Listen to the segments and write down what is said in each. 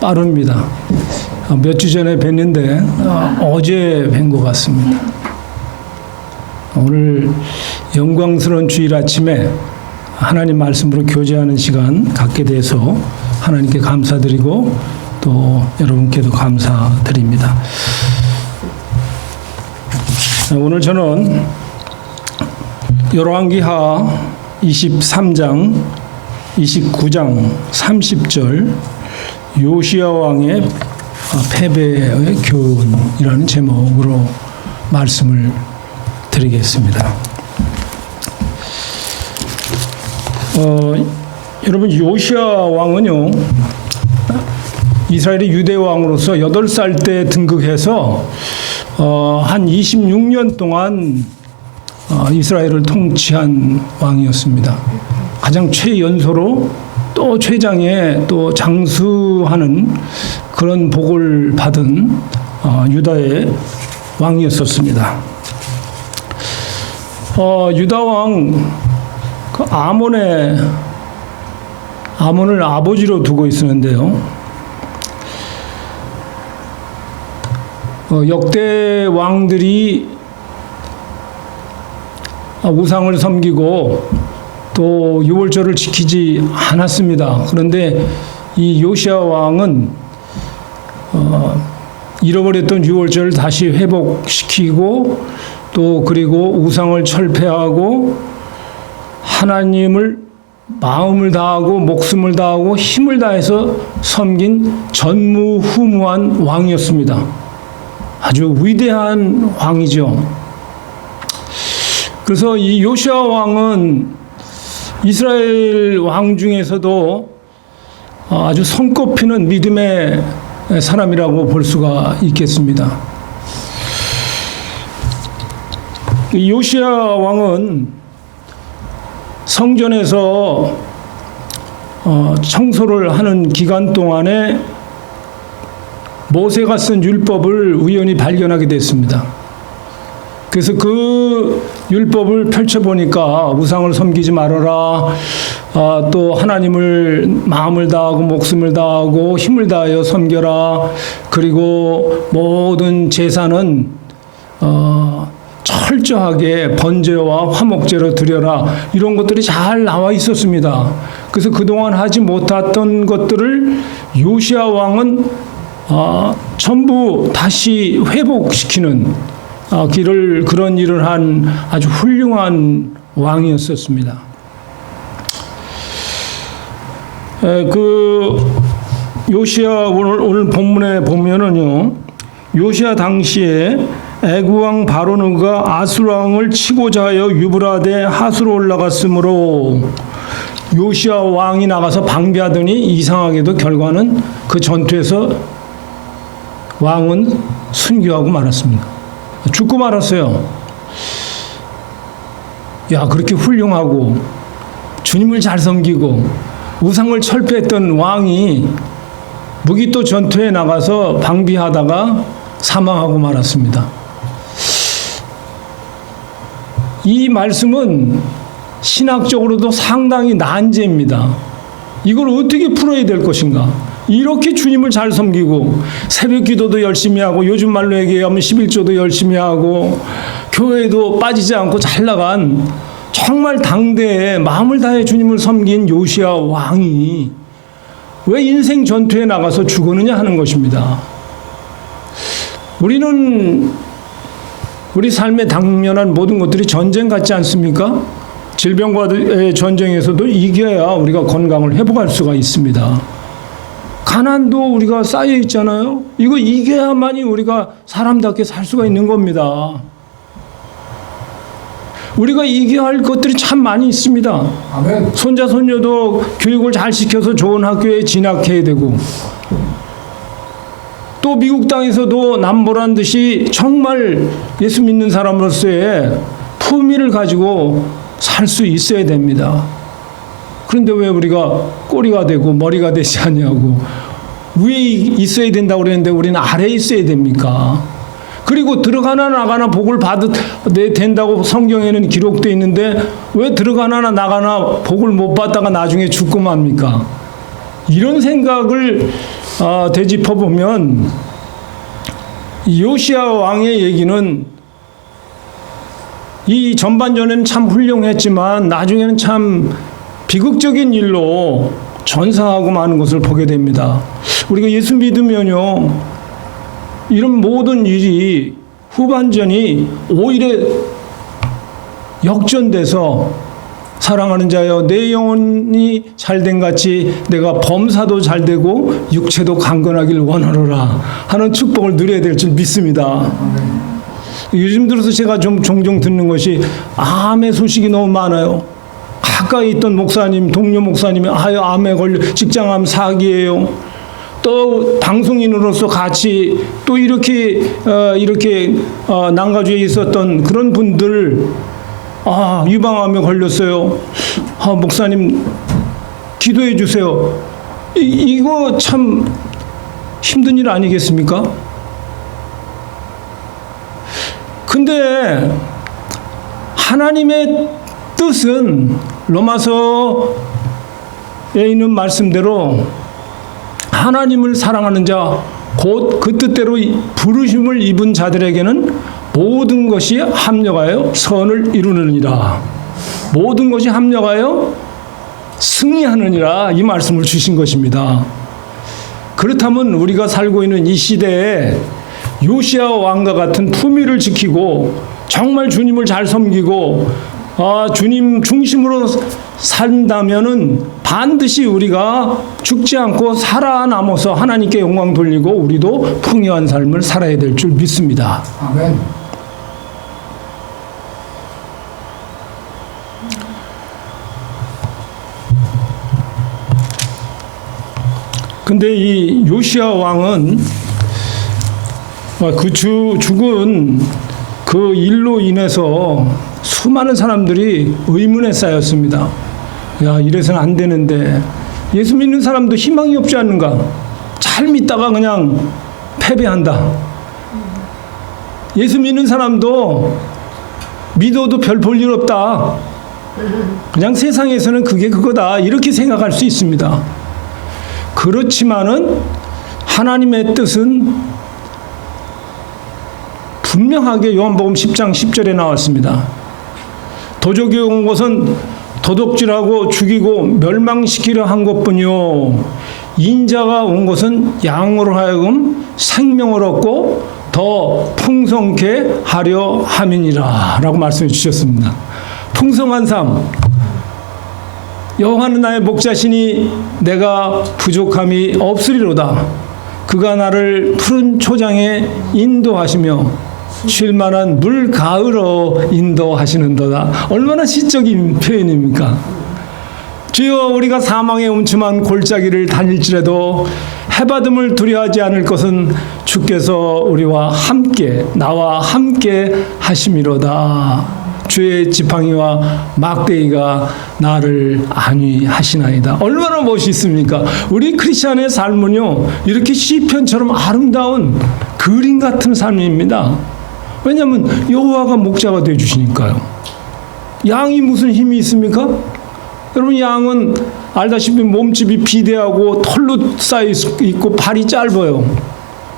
빠릅니다. 몇 주 전에 뵀는데 어제 뵌 것 같습니다. 오늘 영광스러운 주일 아침에 하나님 말씀으로 교제하는 시간 갖게 돼서 하나님께 감사드리고 또 여러분께도 감사드립니다. 오늘 저는 열왕기하 23장, 29장, 30절 요시야 왕의 패배의 교훈이라는 제목으로 말씀을 드리겠습니다. 여러분, 요시야 왕은요, 이스라엘의 유대 왕으로서 8살 때 등극해서 한 26년 동안 이스라엘을 통치한 왕이었습니다. 가장 최연소로 또 최장에 또 장수하는 그런 복을 받은 유다의 왕이었었습니다. 유다 왕 그 아몬을 아버지로 두고 있었는데요. 역대 왕들이 우상을 섬기고 또 유월절을 지키지 않았습니다. 그런데 이 요시야 왕은 잃어버렸던 유월절을 다시 회복시키고 또 그리고 우상을 철폐하고 하나님을 마음을 다하고 목숨을 다하고 힘을 다해서 섬긴 전무후무한 왕이었습니다. 아주 위대한 왕이죠. 그래서 이 요시야 왕은 이스라엘 왕 중에서도 아주 손꼽히는 믿음의 사람이라고 볼 수가 있겠습니다. 요시야 왕은 성전에서 청소를 하는 기간 동안에 모세가 쓴 율법을 우연히 발견하게 됐습니다. 그래서 그 율법을 펼쳐보니까 우상을 섬기지 말아라, 또 하나님을 마음을 다하고 목숨을 다하고 힘을 다하여 섬겨라, 그리고 모든 제사는 철저하게 번제와 화목제로 드려라, 이런 것들이 잘 나와 있었습니다. 그래서 그동안 하지 못했던 것들을 요시야 왕은 전부 다시 회복시키는 그런 일을 한 아주 훌륭한 왕이었었습니다. 그 요시야 오늘 본문에 보면은요, 요시야 당시에 애구왕 바로누가 아수르 왕을 치고자 하여 유브라데 하수로 올라갔으므로 요시야 왕이 나가서 방비하더니 이상하게도 결과는 그 전투에서 왕은 순교하고 말았습니다. 죽고 말았어요. 야, 그렇게 훌륭하고 주님을 잘 섬기고 우상을 철폐했던 왕이 무기또 전투에 나가서 방비하다가 사망하고 말았습니다. 이 말씀은 신학적으로도 상당히 난제입니다. 이걸 어떻게 풀어야 될 것인가? 이렇게 주님을 잘 섬기고 새벽 기도도 열심히 하고 요즘 말로 얘기하면 11조도 열심히 하고 교회도 빠지지 않고 잘 나간 정말 당대에 마음을 다해 주님을 섬긴 요시야 왕이 왜 인생 전투에 나가서 죽었느냐 하는 것입니다. 우리는 우리 삶에 당면한 모든 것들이 전쟁 같지 않습니까? 질병과의 전쟁에서도 이겨야 우리가 건강을 회복할 수가 있습니다. 가난도 우리가 쌓여 있잖아요. 이거 이겨야만이 우리가 사람답게 살 수가 있는 겁니다. 우리가 이겨야 할 것들이 참 많이 있습니다. 아멘. 손자 손녀도 교육을 잘 시켜서 좋은 학교에 진학해야 되고, 또 미국 땅에서도 남보란 듯이 정말 예수 믿는 사람으로서의 품위를 가지고 살 수 있어야 됩니다. 그런데 왜 우리가 꼬리가 되고 머리가 되지 않냐고, 위에 있어야 된다고 그랬는데 우리는 아래에 있어야 됩니까? 그리고 들어가나 나가나 복을 받아야 된다고 성경에는 기록되어 있는데 왜 들어가나 나가나 복을 못 받다가 나중에 죽고 맙니까? 이런 생각을 되짚어 보면 요시야 왕의 얘기는 이 전반전에는 참 훌륭했지만 나중에는 참 비극적인 일로 전사하고 마는 것을 보게 됩니다. 우리가 예수 믿으면요, 이런 모든 일이 후반전이 오히려 역전돼서 사랑하는 자여 내 영혼이 잘된 같이 내가 범사도 잘되고 육체도 강건하길 원하노라 하는 축복을 누려야 될 줄 믿습니다. 요즘 들어서 제가 좀 종종 듣는 것이 암의 소식이 너무 많아요. 가까이 있던 목사님, 동료 목사님이 암에 걸려 직장암 사기예요. 또 방송인으로서 같이 또 이렇게 난가주에 있었던 그런 분들 유방암에 걸렸어요. 목사님 기도해 주세요. 이거 참 힘든 일 아니겠습니까? 근데 하나님의 뜻은 로마서에 있는 말씀대로 하나님을 사랑하는 자, 곧 그 뜻대로 부르심을 입은 자들에게는 모든 것이 합력하여 선을 이루느니라. 모든 것이 합력하여 승리하느니라. 이 말씀을 주신 것입니다. 그렇다면 우리가 살고 있는 이 시대에 요시야 왕과 같은 품위를 지키고 정말 주님을 잘 섬기고 주님 중심으로 산다면은 반드시 우리가 죽지 않고 살아남아서 하나님께 영광 돌리고 우리도 풍요한 삶을 살아야 될 줄 믿습니다. 아멘. 근데 이 요시야 왕은 죽은 그 일로 인해서 수많은 사람들이 의문에 쌓였습니다. 야, 이래서는 안 되는데 예수 믿는 사람도 희망이 없지 않는가? 잘 믿다가 그냥 패배한다. 예수 믿는 사람도 믿어도 별 볼 일 없다. 그냥 세상에서는 그게 그거다. 이렇게 생각할 수 있습니다. 그렇지만은 하나님의 뜻은 분명하게 요한복음 10장 10절에 나왔습니다. 도적이 온 것은 도둑질하고 죽이고 멸망시키려 한 것뿐이요 인자가 온 것은 양으로 하여금 생명을 얻고 더 풍성케 하려 함이니라 라고 말씀해 주셨습니다. 풍성한 삶, 여호와는 나의 목자시니 내가 부족함이 없으리로다. 그가 나를 푸른 초장에 인도하시며 쉴만한 물 가으로 인도하시는도다. 얼마나 시적인 표현입니까? 주여, 우리가 사망의 음침한 골짜기를 다닐지라도 해받음을 두려워하지 않을 것은 주께서 우리와 함께 나와 함께 하심이로다. 주의 지팡이와 막대기가 나를 안위하시나이다. 얼마나 멋있습니까? 우리 크리스찬의 삶은요, 이렇게 시편처럼 아름다운 그림 같은 삶입니다. 왜냐하면 여호와가 목자가 되어 주시니까요. 양이 무슨 힘이 있습니까? 여러분, 양은 알다시피 몸집이 비대하고 털로 쌓여 있고 발이 짧아요.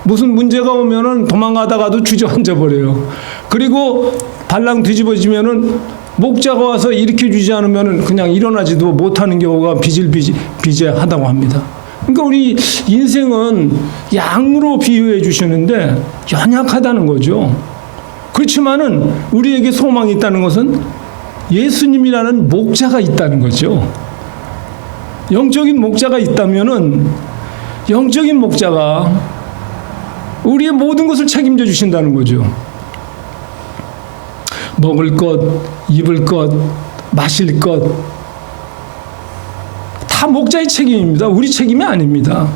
무슨 문제가 오면은 도망가다가도 주저앉아 버려요. 그리고 발랑 뒤집어지면은 목자가 와서 일으켜 주지 않으면은 그냥 일어나지도 못하는 경우가 비일비재하다고 합니다. 그러니까 우리 인생은 양으로 비유해 주시는데 연약하다는 거죠. 그렇지만은 우리에게 소망이 있다는 것은 예수님이라는 목자가 있다는 거죠. 영적인 목자가 있다면은 영적인 목자가 우리의 모든 것을 책임져 주신다는 거죠. 먹을 것, 입을 것, 마실 것, 다 목자의 책임입니다. 우리 책임이 아닙니다.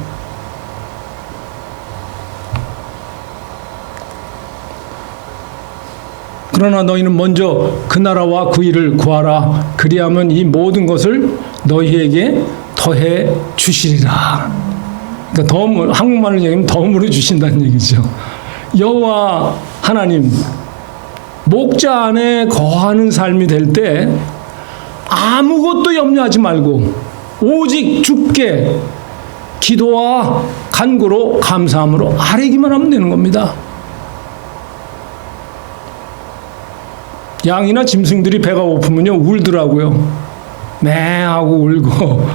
그러나 너희는 먼저 그 나라와 그 일을 구하라. 그리하면 이 모든 것을 너희에게 더해 주시리라. 그러니까 한국말로 얘기하면 덤으로 주신다는 얘기죠. 여호와 하나님, 목자 안에 거하는 삶이 될 때 아무것도 염려하지 말고 오직 주께 기도와 간구로 감사함으로 아뢰기만 하면 되는 겁니다. 양이나 짐승들이 배가 고프면요 울더라고요. 매 하고 울고.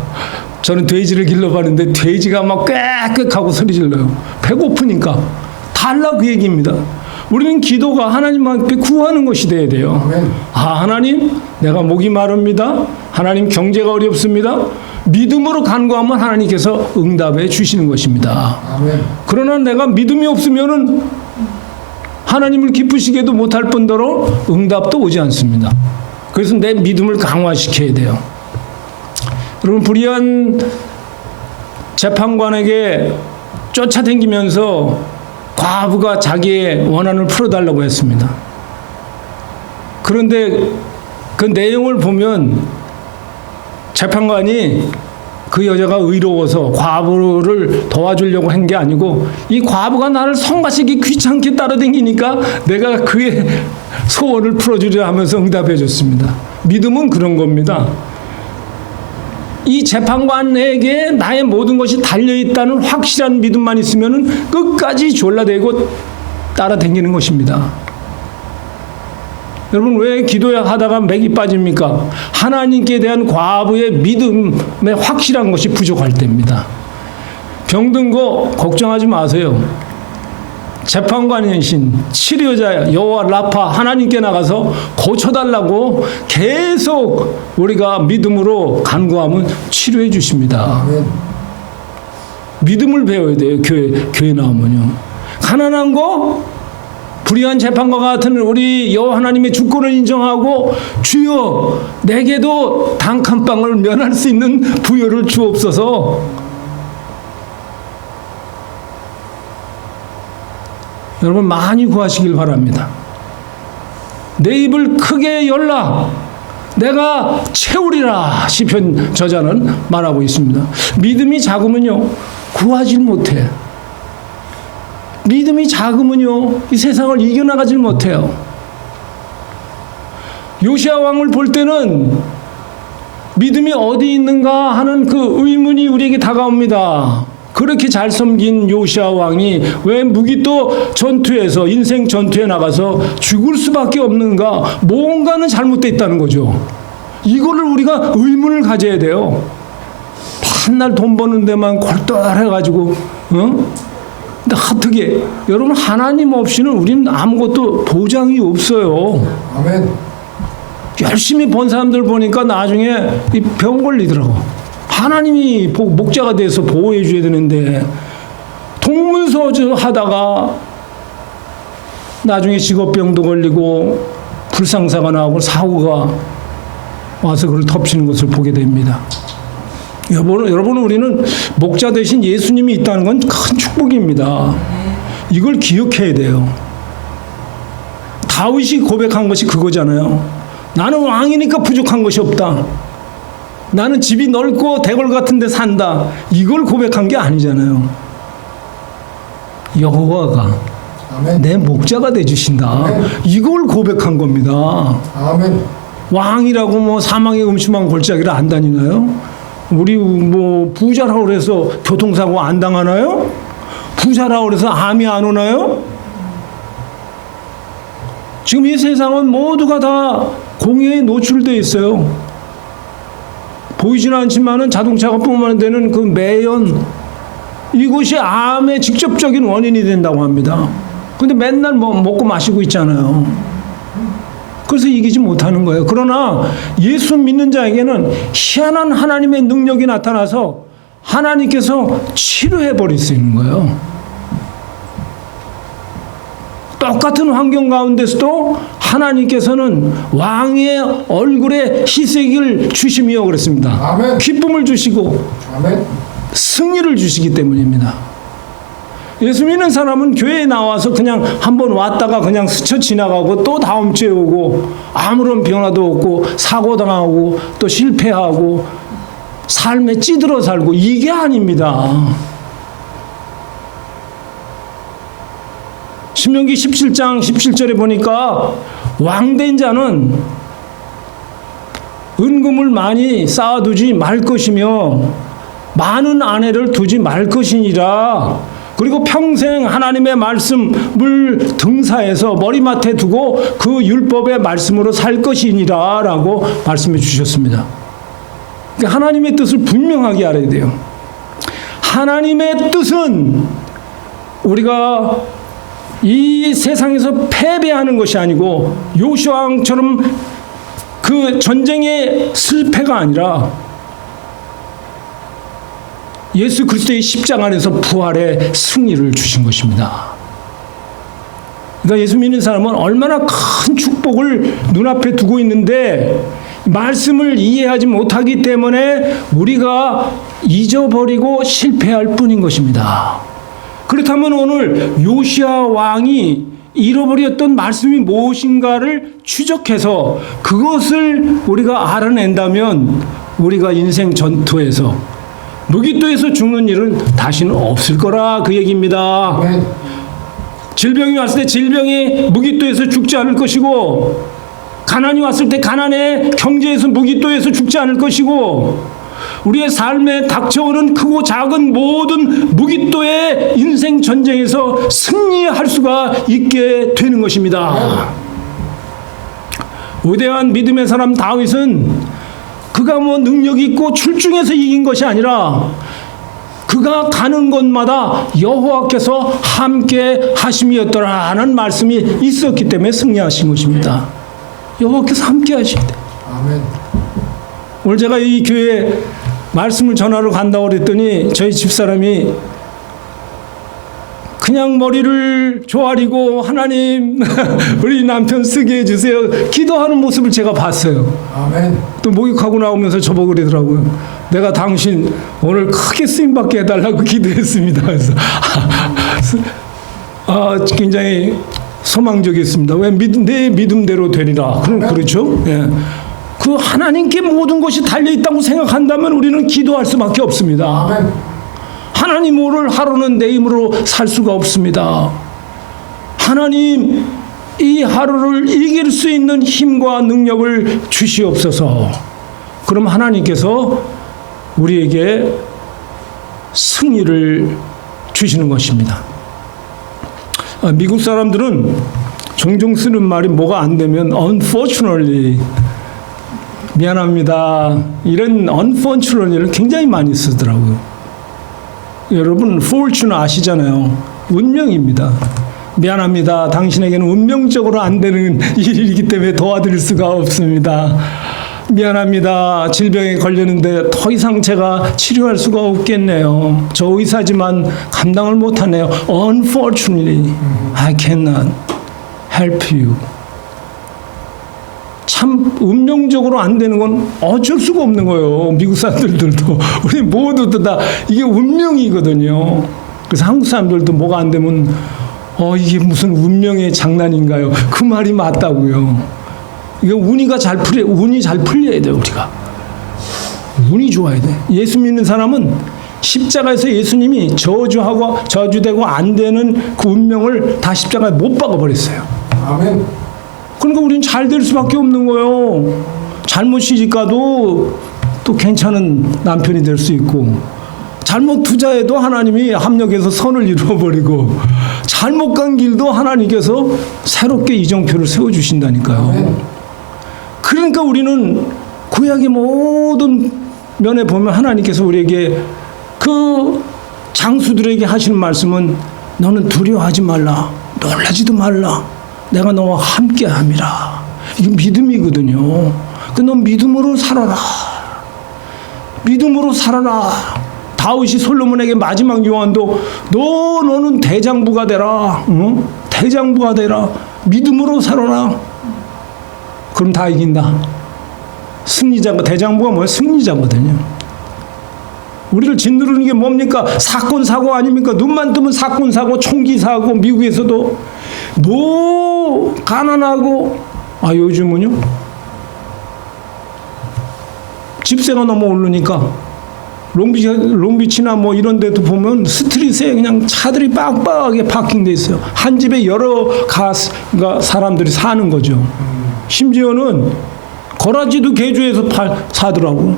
저는 돼지를 길러봤는데 돼지가 막 꽥꽥하고 소리 질러요. 배고프니까. 달라 그 얘기입니다. 우리는 기도가 하나님 앞에 구하는 것이 돼야 돼요. 아멘. 하나님 내가 목이 마릅니다. 하나님 경제가 어렵습니다. 믿음으로 간구하면 하나님께서 응답해 주시는 것입니다. 아멘. 그러나 내가 믿음이 없으면은 하나님을 기쁘시게도 못할 뿐더러 응답도 오지 않습니다. 그래서 내 믿음을 강화시켜야 돼요. 여러분 불의한 재판관에게 쫓아다니면서 과부가 자기의 원한을 풀어달라고 했습니다. 그런데 그 내용을 보면 재판관이 그 여자가 의로워서 과부를 도와주려고 한 게 아니고 이 과부가 나를 성가시기 귀찮게 따라다니니까 내가 그의 소원을 풀어주려 하면서 응답해 줬습니다. 믿음은 그런 겁니다. 이 재판관에게 나의 모든 것이 달려있다는 확실한 믿음만 있으면 끝까지 졸라대고 따라다니는 것입니다. 여러분 왜 기도하다가 맥이 빠집니까? 하나님께 대한 과부의 믿음에 확실한 것이 부족할 때입니다. 병든 거 걱정하지 마세요. 재판관이신 치료자 여호와 라파 하나님께 나가서 고쳐달라고 계속 우리가 믿음으로 간구하면 치료해 주십니다. 아멘. 믿음을 배워야 돼요. 교회 나오면요. 가난한 거 불의한 재판과 같은 우리 여호와 하나님의 주권을 인정하고 주여 내게도 단칸방을 면할 수 있는 부여를 주옵소서. 여러분 많이 구하시길 바랍니다. 내 입을 크게 열라 내가 채우리라 시편 저자는 말하고 있습니다. 믿음이 작으면요 구하질 못해. 믿음이 작으면요 이 세상을 이겨나가질 못해요. 요시야 왕을 볼 때는 믿음이 어디 있는가 하는 그 의문이 우리에게 다가옵니다. 그렇게 잘 섬긴 요시야 왕이 왜 무기또 전투에서 인생 전투에 나가서 죽을 수밖에 없는가? 뭔가는 잘못되어 있다는 거죠. 이거를 우리가 의문을 가져야 돼요. 맨날 돈 버는 데만 골똘해가지고 근데 어떻게 여러분 하나님 없이는 우리는 아무것도 보장이 없어요. 아멘. 열심히 번 사람들 보니까 나중에 이 병 걸리더라고. 하나님이 목자가 돼서 보호해 줘야 되는데 동문서주 하다가 나중에 직업병도 걸리고 불상사가 나오고 사고가 와서 그걸 덮치는 것을 보게 됩니다. 여러분 우리는 목자 대신 예수님이 있다는 건 큰 축복입니다. 이걸 기억해야 돼요. 다윗이 고백한 것이 그거잖아요. 나는 왕이니까 부족한 것이 없다. 나는 집이 넓고 대궐 같은 데 산다. 이걸 고백한 게 아니잖아요. 여호와가 아멘. 내 목자가 되주신다. 아멘. 이걸 고백한 겁니다. 아멘. 왕이라고 뭐 사망의 음침한 골짜기를 안 다니나요? 우리 뭐 부자라고 그래서 교통사고 안 당하나요? 부자라고 그래서 암이 안 오나요? 지금 이 세상은 모두가 다 공해에 노출되어 있어요. 보이지는 않지만은 자동차가 뿜어내는 데는 그 매연 이것이 암의 직접적인 원인이 된다고 합니다. 근데 맨날 뭐 먹고 마시고 있잖아요. 그래서 이기지 못하는 거예요. 그러나 예수 믿는 자에게는 희한한 하나님의 능력이 나타나서 하나님께서 치료해 버릴 수 있는 거예요. 똑같은 환경 가운데서도 하나님께서는 왕의 얼굴에 희색을 주시며 그랬습니다. 아멘. 기쁨을 주시고 아멘. 승리를 주시기 때문입니다. 예수 믿는 사람은 교회에 나와서 그냥 한번 왔다가 그냥 스쳐 지나가고 또 다음 주에 오고 아무런 변화도 없고 사고당하고 또 실패하고 삶에 찌들어 살고 이게 아닙니다. 신명기 17장 17절에 보니까 왕된 자는 은금을 많이 쌓아두지 말 것이며 많은 아내를 두지 말 것이니라. 그리고 평생 하나님의 말씀을 등사해서 머리맡에 두고 그 율법의 말씀으로 살 것이니라 라고 말씀해 주셨습니다. 그러니까 하나님의 뜻을 분명하게 알아야 돼요. 하나님의 뜻은 우리가 이 세상에서 패배하는 것이 아니고 요시아 왕처럼 그 전쟁의 실패가 아니라 예수 그리스도의 십자가 안에서 부활의 승리를 주신 것입니다. 그러니까 예수 믿는 사람은 얼마나 큰 축복을 눈앞에 두고 있는데 말씀을 이해하지 못하기 때문에 우리가 잊어버리고 실패할 뿐인 것입니다. 그렇다면 오늘 요시아 왕이 잃어버렸던 말씀이 무엇인가를 추적해서 그것을 우리가 알아낸다면 우리가 인생 전투에서 무기토에서 죽는 일은 다시는 없을 거라 그 얘기입니다. 질병이 왔을 때 질병이 무기토에서 죽지 않을 것이고, 가난이 왔을 때 가난의 경제에서 무기토에서 죽지 않을 것이고, 우리의 삶에 닥쳐오는 크고 작은 모든 무기토의 인생 전쟁에서 승리할 수가 있게 되는 것입니다. 위대한 믿음의 사람 다윗은 그가 뭐 능력이 있고 출중해서 이긴 것이 아니라 그가 가는 곳마다 여호와께서 함께 하심이었더라는 말씀이 있었기 때문에 승리하신 것입니다. 여호와께서 함께 하시대. 아멘. 오늘 제가 이 교회에 말씀을 전하러 간다고 그랬더니 저희 집사람이 그냥 머리를 조아리고 하나님 우리 남편 쓰게 해주세요 기도하는 모습을 제가 봤어요. 아멘. 또 목욕하고 나오면서 저보고 그러더라고요. 내가 당신 오늘 크게 쓰임받게 해달라고 기도했습니다. 그래서 굉장히 소망적이었습니다. 왜 내 믿음대로 되리라. 그렇죠? 예. 그 하나님께 모든 것이 달려 있다고 생각한다면 우리는 기도할 수밖에 없습니다. 아멘. 하나님을 하루는 내 힘으로 살 수가 없습니다. 하나님 이 하루를 이길 수 있는 힘과 능력을 주시옵소서. 그럼 하나님께서 우리에게 승리를 주시는 것입니다. 미국 사람들은 종종 쓰는 말이 뭐가 안 되면 unfortunately 미안합니다. 이런 unfortunately를 굉장히 많이 쓰더라고요. 여러분 fortune 아시잖아요. 운명입니다. 미안합니다. 당신에게는 운명적으로 안 되는 일이기 때문에 도와드릴 수가 없습니다. 미안합니다. 질병에 걸렸는데 더 이상 제가 치료할 수가 없겠네요. 저 의사지만 감당을 못하네요. Unfortunately, I cannot help you. 참 운명적으로 안 되는 건 어쩔 수가 없는 거예요. 미국 사람들도 우리 모두도 다 이게 운명이거든요. 그래서 한국 사람들도 뭐가 안 되면 이게 무슨 운명의 장난인가요? 그 말이 맞다고요. 이게 운이 잘 풀려야 돼요. 우리가 운이 좋아야 돼. 예수 믿는 사람은 십자가에서 예수님이 저주되고 안 되는 그 운명을 다 십자가에 못 박아 버렸어요. 아멘. 그러니까 우리는 잘 될 수밖에 없는 거예요. 잘못 시집가도 또 괜찮은 남편이 될 수 있고, 잘못 투자해도 하나님이 합력해서 선을 이루어버리고, 잘못 간 길도 하나님께서 새롭게 이정표를 세워주신다니까요. 그러니까 우리는 구약의 모든 면에 보면 하나님께서 우리에게 그 장수들에게 하시는 말씀은 너는 두려워하지 말라, 놀라지도 말라, 내가 너와 함께 함이라. 이게 믿음이거든요. 넌 믿음으로 살아라. 믿음으로 살아라. 다윗이 솔로몬에게 마지막 요한도 너는 대장부가 되라. 응? 대장부가 되라. 믿음으로 살아라. 그럼 다 이긴다. 승리자가, 대장부가 뭐야? 승리자거든요. 우리를 짓누르는 게 뭡니까? 사건 사고 아닙니까? 눈만 뜨면 사건 사고, 총기 사고, 미국에서도 가난하고, 요즘은요 집세가 너무 오르니까 롱비치나 뭐 이런 데도 보면 스트릿에 그냥 차들이 빡빡하게 파킹돼 있어요. 한 집에 여러 사람들이 사는 거죠. 심지어는 거라지도 개조해서 사더라고.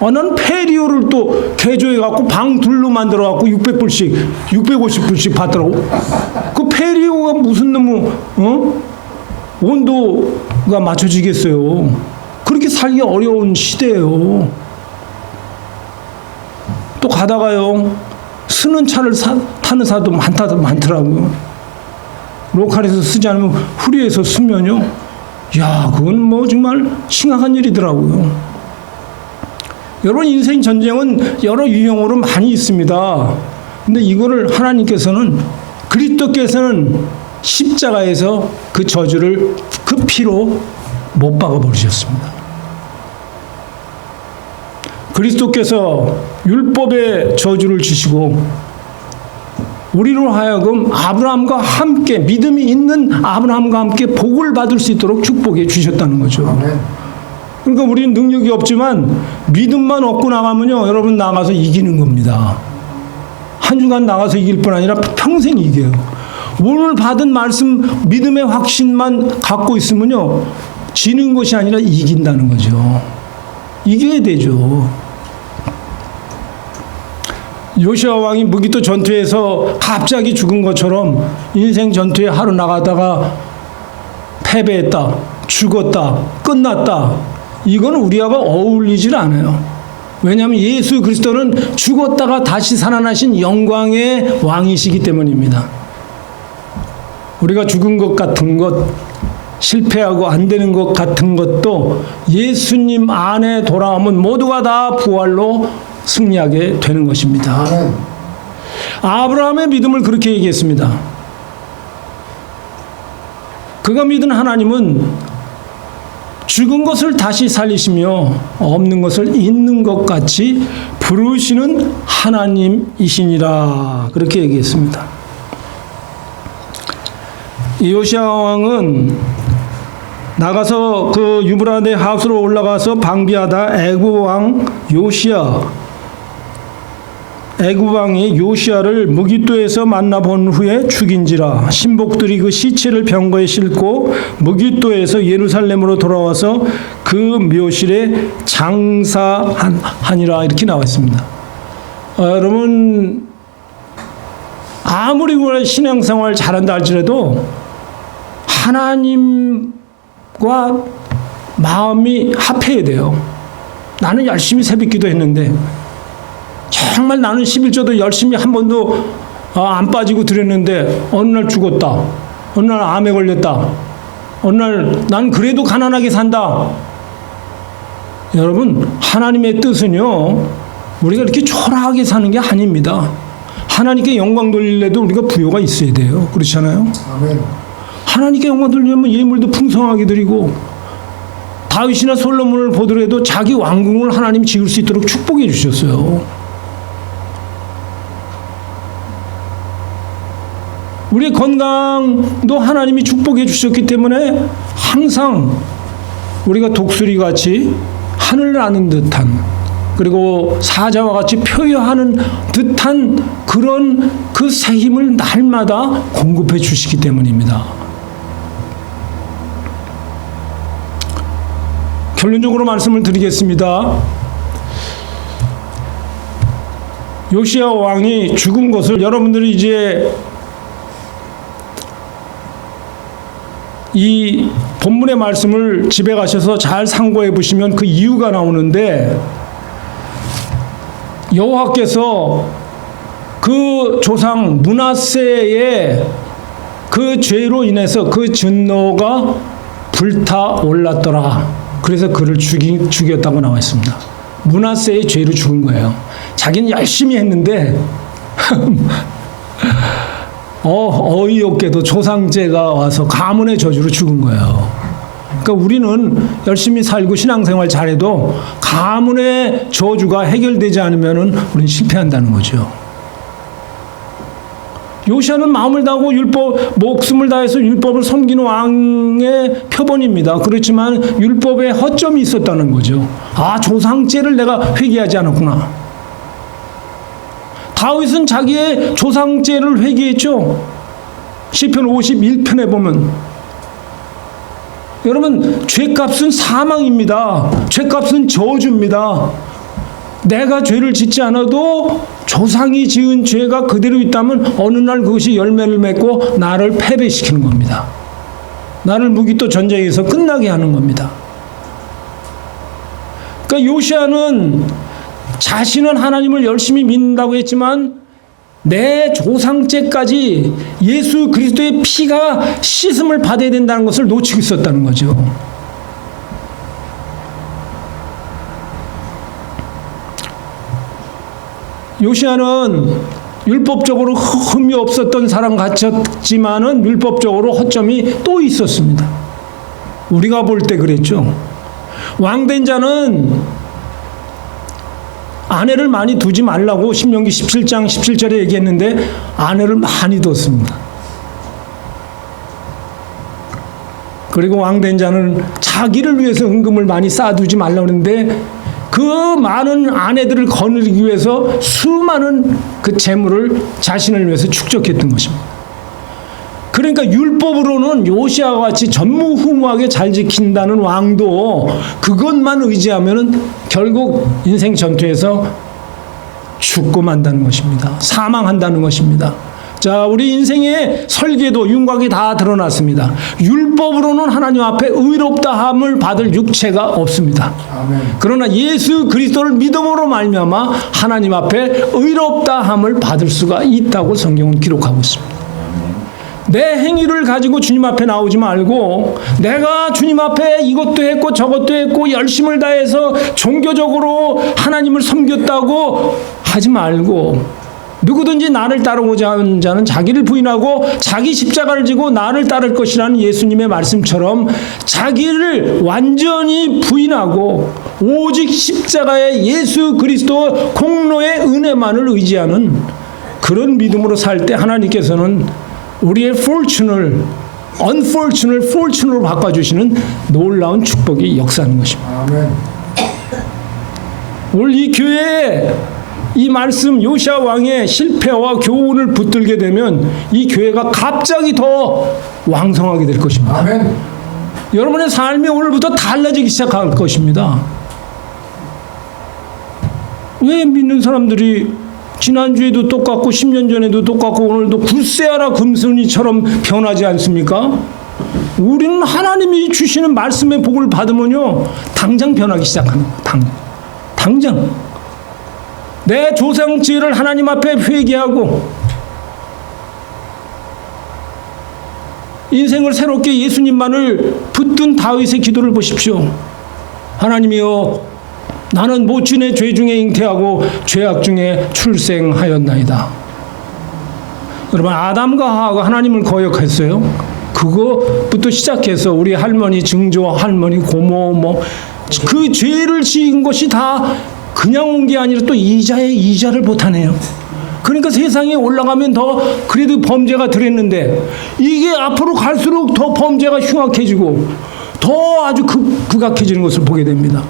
나는 페리오를 또 개조해갖고 방 둘로 만들어갖고 600불씩, 650불씩 받더라고. 그 페리오가 무슨 너무, 온도가 맞춰지겠어요. 그렇게 살기 어려운 시대예요. 또 가다가요, 쓰는 차를 타는 사도 많더라고요. 로컬에서 쓰지 않으면 후리에서 쓰면요, 야, 그건 뭐 정말 심각한 일이더라고요. 여러분, 인생 전쟁은 여러 유형으로 많이 있습니다. 근데 이거를 하나님께서는, 그리스도께서는 십자가에서 그 저주를 그 피로 못 박아버리셨습니다. 그리스도께서 율법의 저주를 주시고 우리로 하여금 아브라함과 함께, 믿음이 있는 아브라함과 함께 복을 받을 수 있도록 축복해 주셨다는 거죠. 그러니까 우리는 능력이 없지만 믿음만 얻고 나가면요, 여러분, 나가서 이기는 겁니다. 한 주간 나가서 이길 뿐 아니라 평생 이겨요. 오늘 받은 말씀, 믿음의 확신만 갖고 있으면요, 지는 것이 아니라 이긴다는 거죠. 이겨야 되죠. 요시아 왕이 무기토 전투에서 갑자기 죽은 것처럼 인생 전투에 하루 나가다가 패배했다, 죽었다, 끝났다, 이거는 우리하고 어울리질 않아요. 왜냐하면 예수 그리스도는 죽었다가 다시 살아나신 영광의 왕이시기 때문입니다. 우리가 죽은 것 같은 것, 실패하고 안 되는 것 같은 것도 예수님 안에 돌아오면 모두가 다 부활로 승리하게 되는 것입니다. 아브라함의 믿음을 그렇게 얘기했습니다. 그가 믿은 하나님은 죽은 것을 다시 살리시며 없는 것을 있는 것 같이 부르시는 하나님이시니라, 그렇게 얘기했습니다. 요시야 왕은 나가서 그 유브라데 하수로 올라가서 방비하다 애굽 왕이 요시야를 무깃도에서 만나본 후에 죽인지라. 신복들이 그 시체를 병거에 싣고 무깃도에서 예루살렘으로 돌아와서 그 묘실에 장사하니라, 이렇게 나와 있습니다. 여러분, 아무리 우리가 신앙생활 잘한다 할지라도 하나님과 마음이 합해야 돼요. 나는 열심히 새벽기도 했는데, 정말 나는 11조도 열심히 한 번도 안 빠지고 드렸는데 어느 날 죽었다, 어느 날 암에 걸렸다, 어느 날 난 그래도 가난하게 산다. 여러분, 하나님의 뜻은요, 우리가 이렇게 초라하게 사는 게 아닙니다. 하나님께 영광 돌리려도 우리가 부요가 있어야 돼요. 그렇잖아요? 아멘. 하나님께 영광 돌리려면 예물도 풍성하게 드리고, 다윗이나 솔로몬을 보더라도 자기 왕궁을 하나님 지을 수 있도록 축복해 주셨어요. 우리의 건강도 하나님이 축복해 주셨기 때문에 항상 우리가 독수리같이 하늘을 나는 듯한, 그리고 사자와 같이 표효하는 듯한 그런 그 새 힘을 날마다 공급해 주시기 때문입니다. 결론적으로 말씀을 드리겠습니다. 요시야 왕이 죽은 것을 여러분들이 이제 이 본문의 말씀을 집에 가셔서 잘 상고해 보시면 그 이유가 나오는데, 여호와께서 그 조상 므낫세의 그 죄로 인해서 그 진노가 불타올랐더라. 그래서 그를 죽였다고 나와 있습니다. 므낫세의 죄로 죽은 거예요. 자기는 열심히 했는데 어이없게도 조상죄가 와서 가문의 저주로 죽은 거예요. 그러니까 우리는 열심히 살고 신앙생활 잘해도 가문의 저주가 해결되지 않으면 우리는 실패한다는 거죠. 요시야는 마음을 다하고 목숨을 다해서 율법을 섬기는 왕의 표본입니다. 그렇지만 율법에 허점이 있었다는 거죠. 조상죄를 내가 회개하지 않았구나. 다윗은 자기의 조상죄를 회개했죠. 시편 51편에 보면, 여러분, 죄값은 사망입니다. 죄값은 저주입니다. 내가 죄를 짓지 않아도 조상이 지은 죄가 그대로 있다면 어느 날 그것이 열매를 맺고 나를 패배시키는 겁니다. 나를 무기또 전쟁에서 끝나게 하는 겁니다. 그러니까 요시야는 자신은 하나님을 열심히 믿는다고 했지만 내 조상죄까지 예수 그리스도의 피가 씻음을 받아야 된다는 것을 놓치고 있었다는 거죠. 요시야는 율법적으로 흠이 없었던 사람 같았지만은 율법적으로 허점이 또 있었습니다. 우리가 볼 때 그랬죠. 왕된 자는 아내를 많이 두지 말라고 신명기 17장 17절에 얘기했는데 아내를 많이 뒀습니다. 그리고 왕된 자는 자기를 위해서 은금을 많이 쌓아두지 말라고 했는데 그 많은 아내들을 거느리기 위해서 수많은 그 재물을 자신을 위해서 축적했던 것입니다. 그러니까 율법으로는 요시아와 같이 전무후무하게 잘 지킨다는 왕도 그것만 의지하면은 결국 인생 전투에서 죽고 만다는 것입니다. 사망한다는 것입니다. 자, 우리 인생의 설계도 윤곽이 다 드러났습니다. 율법으로는 하나님 앞에 의롭다함을 받을 육체가 없습니다. 아멘. 그러나 예수 그리스도를 믿음으로 말미암아 하나님 앞에 의롭다함을 받을 수가 있다고 성경은 기록하고 있습니다. 내 행위를 가지고 주님 앞에 나오지 말고 내가 주님 앞에 이것도 했고 저것도 했고 열심을 다해서 종교적으로 하나님을 섬겼다고 하지 말고 누구든지 나를 따르고자 하는 자는 자기를 부인하고 자기 십자가를 지고 나를 따를 것이라는 예수님의 말씀처럼 자기를 완전히 부인하고 오직 십자가의 예수 그리스도 공로의 은혜만을 의지하는 그런 믿음으로 살 때 하나님께서는 우리의 fortune을 unfortune을 fortune으로 바꿔주시는 놀라운 축복이 역사하는 것입니다. 아멘. 오늘 이 교회에 이 말씀 요시야 왕의 실패와 교훈을 붙들게 되면 이 교회가 갑자기 더 왕성하게 될 것입니다. 아멘. 여러분의 삶이 오늘부터 달라지기 시작할 것입니다. 왜 믿는 사람들이 지난주에도 똑같고 10년 전에도 똑같고 오늘도 굿세아라 금순이처럼 변하지 않습니까? 우리는 하나님이 주시는 말씀의 복을 받으면요 당장 변하기 시작하는 거예요. 당장 내 조상 죄를 하나님 앞에 회개하고 인생을 새롭게 예수님만을 붙든 다윗의 기도를 보십시오. 하나님이여 나는 모친의 죄 중에 잉태하고 죄악 중에 출생하였나이다. 여러분 아담과 하와가 하나님을 거역했어요. 그거부터 시작해서 우리 할머니 증조, 할머니 고모 그 죄를 지은 것이 다 그냥 온 게 아니라 또 이자를 못하네요. 그러니까 세상에 올라가면 더 그래도 범죄가 덜했는데 이게 앞으로 갈수록 더 범죄가 흉악해지고 더 아주 극악해지는 것을 보게 됩니다.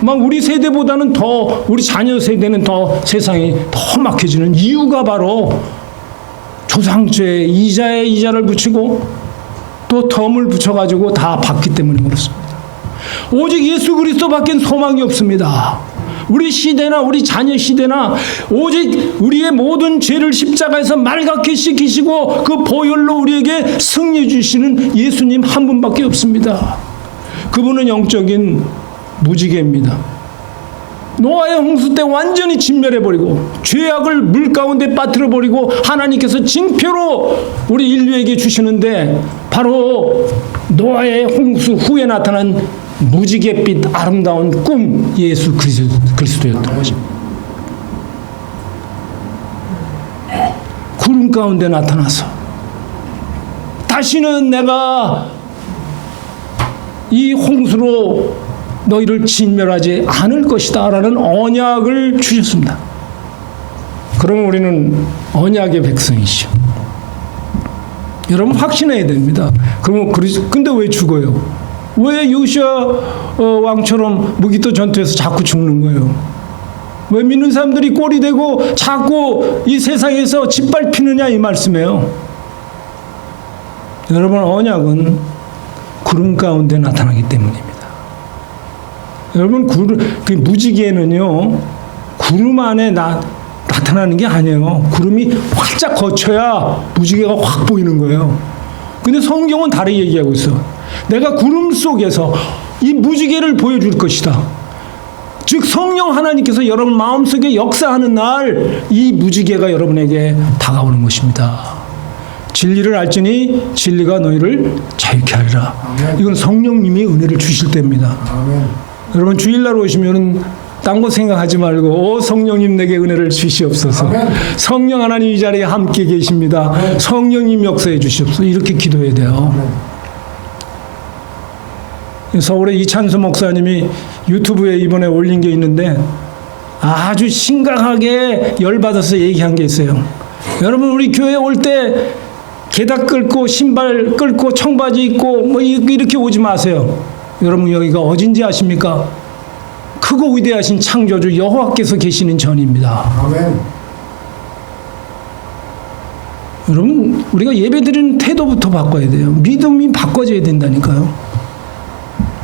막 우리 세대보다는 더 우리 자녀 세대는 더 세상이 더 막혀지는 이유가 바로 조상죄 이자에 이자를 붙이고 또 덤을 붙여가지고 다 받기 때문에 그렇습니다. 오직 예수 그리스도밖에 소망이 없습니다. 우리 시대나 우리 자녀 시대나 오직 우리의 모든 죄를 십자가에서 말갛게 씻기시고 그 보혈로 우리에게 승리 주시는 예수님 한 분밖에 없습니다. 그분은 영적인 무지개입니다. 노아의 홍수 때 완전히 진멸해버리고 죄악을 물 가운데 빠뜨려버리고 하나님께서 징표로 우리 인류에게 주시는데 바로 노아의 홍수 후에 나타난 무지갯빛 아름다운 꿈 예수 그리스도였던 것입니다. 구름 가운데 나타나서 다시는 내가 이 홍수로 너희를 진멸하지 않을 것이다 라는 언약을 주셨습니다. 그러면 우리는 언약의 백성이시죠. 여러분 확신해야 됩니다. 그러면 근데 왜 죽어요? 왜 요시야 왕처럼 무기또 전투에서 자꾸 죽는 거예요? 왜 믿는 사람들이 꼴이 되고 자꾸 이 세상에서 짓밟히느냐 이 말씀이에요. 여러분 언약은 구름 가운데 나타나기 때문입니다. 여러분 그 무지개는요 구름 안에 나타나는 게 아니에요. 구름이 활짝 거쳐야 무지개가 확 보이는 거예요. 근데 성경은 다르게 얘기하고 있어. 내가 구름 속에서 이 무지개를 보여줄 것이다. 즉 성령 하나님께서 여러분 마음속에 역사하는 날 이 무지개가 여러분에게 다가오는 것입니다. 진리를 알지니 진리가 너희를 자유케 하리라. 이건 성령님이 은혜를 주실 때입니다. 여러분 주일날 오시면은 딴 거 생각하지 말고 성령님 내게 은혜를 주시옵소서. 성령 하나님 이 자리에 함께 계십니다. 성령님 역사해 주시옵소서. 이렇게 기도해야 돼요. 서울의 이찬수 목사님이 유튜브에 이번에 올린 게 있는데 아주 심각하게 열받아서 얘기한 게 있어요. 여러분 우리 교회 올 때 게다 끌고 신발 끌고 청바지 입고 뭐 이렇게 오지 마세요. 여러분 여기가 어딘지 아십니까? 크고 위대하신 창조주 여호와께서 계시는 전입니다. 아멘. 여러분 우리가 예배드리는 태도부터 바꿔야 돼요. 믿음이 바꿔져야 된다니까요.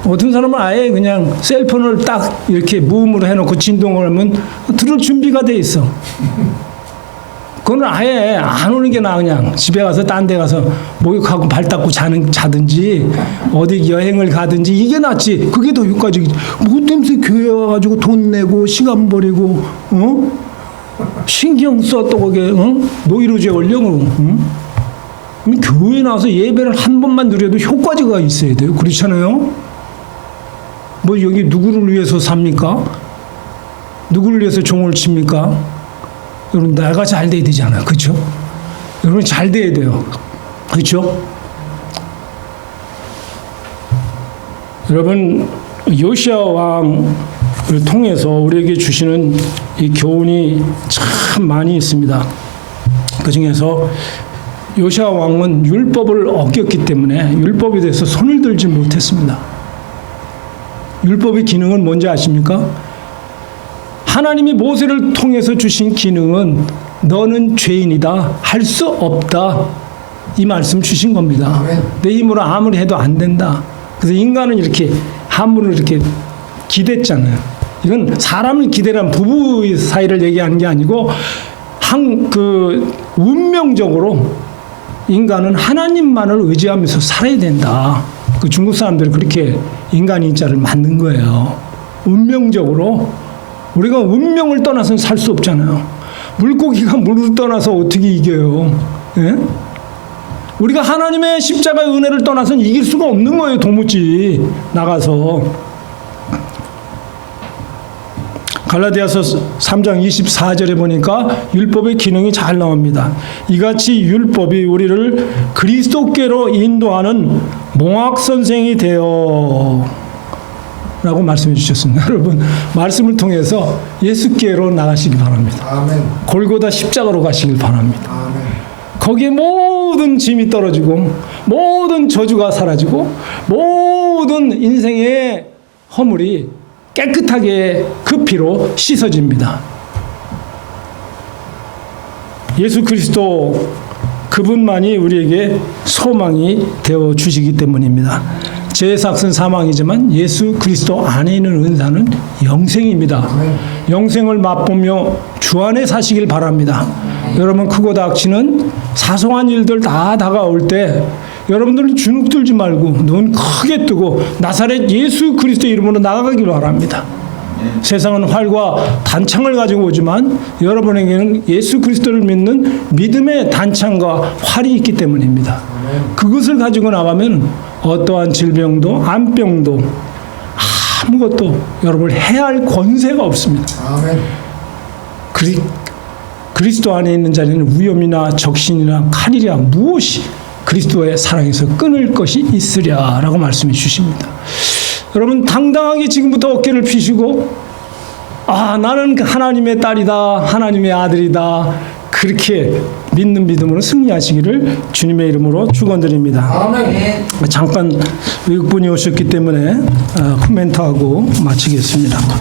어떤 사람은 아예 그냥 셀폰을 딱 이렇게 무음으로 해놓고 진동을 하면 들을 준비가 돼 있어. 그건 아예 안 오는 게 나아. 그냥 집에 가서 딴 데 가서 목욕하고 발 닦고 자든지 어디 여행을 가든지 이게 낫지. 그게 더 효과적이지. 뭐 때문에 교회 와가지고 돈 내고 시간 버리고 신경 써 또 거기에 노이로제 걸려. 그럼 교회 나와서 예배를 한 번만 드려도 효과가 있어야 돼요. 그렇잖아요. 뭐 여기 누구를 위해서 삽니까? 누구를 위해서 종을 칩니까? 여러분 내가 잘 돼야 되잖아요. 그렇죠? 여러분 잘 돼야 돼요. 그렇죠? 여러분 요시야 왕을 통해서 우리에게 주시는 이 교훈이 참 많이 있습니다. 그중에서 요시야 왕은 율법을 어겼기 때문에 율법에 대해서 손을 들지 못했습니다. 율법의 기능은 뭔지 아십니까? 하나님이 모세를 통해서 주신 기능은 너는 죄인이다. 할 수 없다. 이 말씀 주신 겁니다. 내 힘으로 아무리 해도 안 된다. 그래서 인간은 이렇게 함부로 이렇게 기댔잖아요. 이건 사람을 기대란 부부 사이를 얘기하는 게 아니고 운명적으로 인간은 하나님만을 의지하면서 살아야 된다. 그 중국 사람들이 그렇게 인간 인자를 만든 거예요. 운명적으로. 우리가 운명을 떠나서는 살 수 없잖아요. 물고기가 물을 떠나서 어떻게 이겨요? 예? 우리가 하나님의 십자가의 은혜를 떠나서는 이길 수가 없는 거예요. 도무지 나가서. 갈라디아서 3장 24절에 보니까 율법의 기능이 잘 나옵니다. 이같이 율법이 우리를 그리스도께로 인도하는 몽학선생이 되어 라고 말씀해 주셨습니다. 여러분 말씀을 통해서 예수께로 나가시기 바랍니다. 아멘. 골고다 십자가로 가시길 바랍니다. 아멘. 거기에 모든 짐이 떨어지고 모든 저주가 사라지고 모든 인생의 허물이 깨끗하게 그 피로 씻어집니다. 예수 그리스도 그분만이 우리에게 소망이 되어 주시기 때문입니다. 죄의 삭은 사망이지만 예수 그리스도 안에 있는 은사는 영생입니다. 영생을 맛보며 주 안에 사시길 바랍니다. 여러분 크고 닥치는 사소한 일들 다 다가올 때 여러분들은 주눅 들지 말고 눈 크게 뜨고 나사렛 예수 그리스도 이름으로 나아가길 바랍니다. 세상은 활과 단창을 가지고 오지만 여러분에게는 예수 그리스도를 믿는 믿음의 단창과 활이 있기 때문입니다. 그것을 가지고 나가면 어떠한 질병도 암병도 아무것도 여러분을 해할 권세가 없습니다. 아멘. 그리스도 안에 있는 자리는 위험이나 적신이나 칼이랴 무엇이 그리스도의 사랑에서 끊을 것이 있으랴라고 말씀해 주십니다. 여러분 당당하게 지금부터 어깨를 펴시고 나는 하나님의 딸이다. 하나님의 아들이다. 그렇게 믿는 믿음으로 승리하시기를 주님의 이름으로 축원드립니다. 아멘. 잠깐 외국분이 오셨기 때문에 코멘트하고 마치겠습니다.